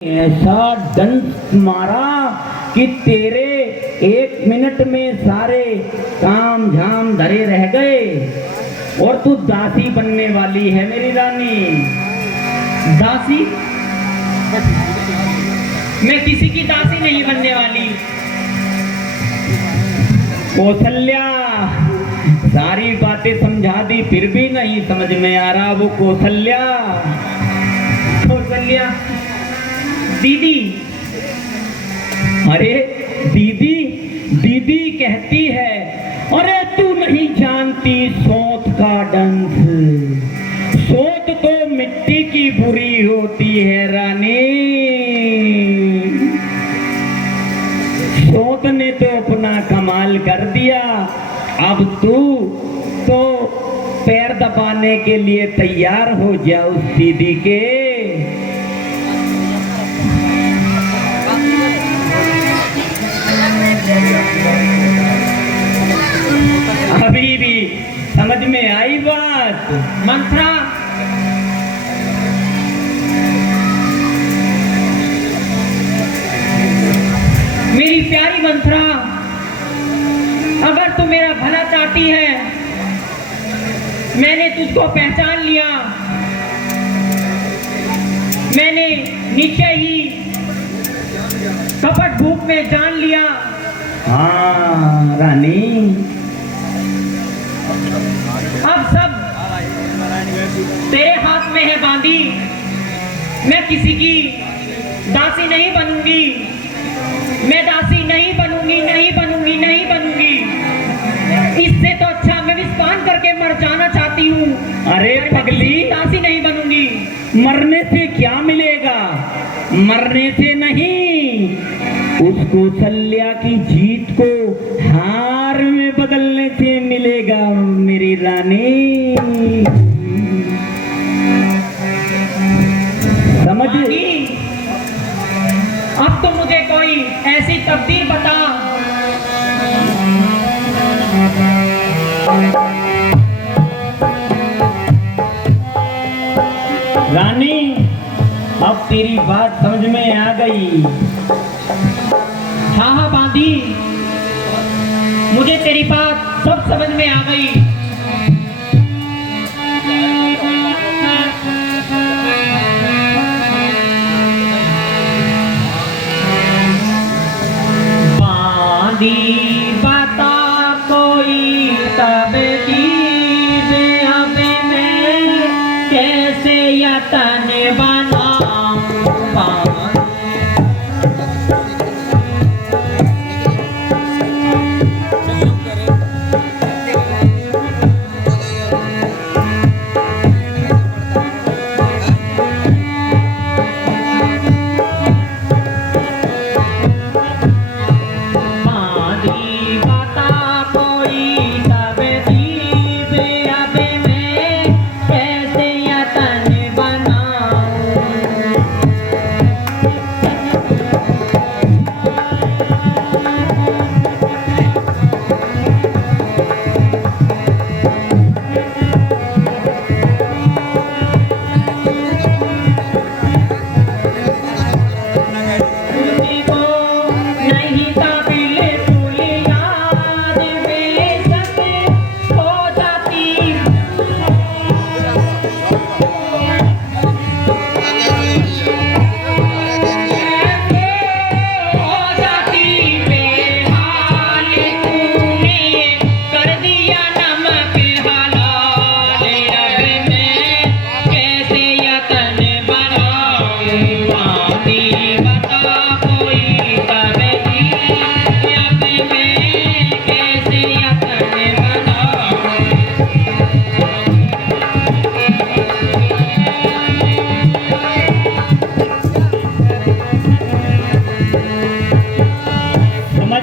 ऐसा डंक मारा कि तेरे 1 मिनट में सारे काम झाम धरे रह गए और तू दासी बनने वाली है मेरी रानी। दासी? मैं किसी की दासी नहीं बनने वाली। कौशल्या, सारी बातें समझा दी फिर भी नहीं समझ में आ रहा वो कौशल्या। कौशल्या दीदी? अरे दीदी दीदी कहती है। अरे तू नहीं जानती सोत का डंस। सोत तो मिट्टी की बुरी होती है रानी। सोत ने तो अपना कमाल कर दिया, अब तू तो पैर दबाने के लिए तैयार हो जा उस दीदी के। अभी भी समझ में आई बात? मंत्रा, मेरी प्यारी मंत्रा, अगर तू मेरा भला चाहती है, मैंने तुझको पहचान लिया। मैंने नीचे ही कपट भूख में जान लिया। हाँ रानी, अब सब तेरे हाथ में है बांधी। मैं किसी की दासी नहीं बनूंगी। मैं दासी नहीं बनूंगी, नहीं बनूंगी, नहीं बनूंगी। इससे तो अच्छा मैं विस्पान करके मर जाना चाहती हूँ। अरे पगली, दासी नहीं बनूंगी। मरने से क्या मिलेगा? मरने से नहीं, उस कौशल्या की जीत को हार में बदलने से मिलेगा मेरी रानी। समझ? अब तो मुझे कोई ऐसी तकदीर बता। रानी, अब तेरी बात समझ में आ गई। हाँ हाँ बांधी, मुझे तेरी बात सब समझ में आ गई। बांधी बता कोई तबदीर, अब मैं कैसे यतन बनाऊं।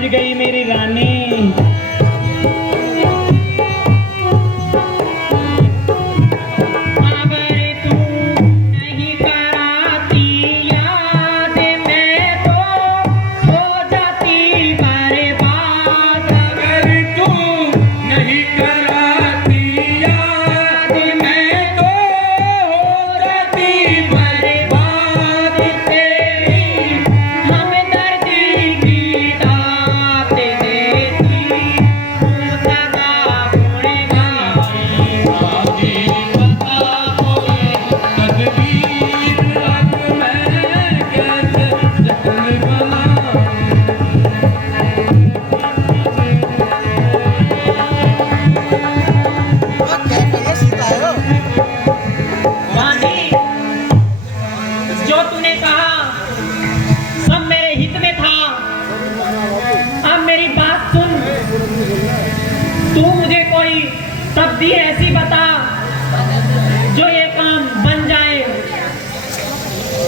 गई मेरी रानी। तब दी ऐसी बता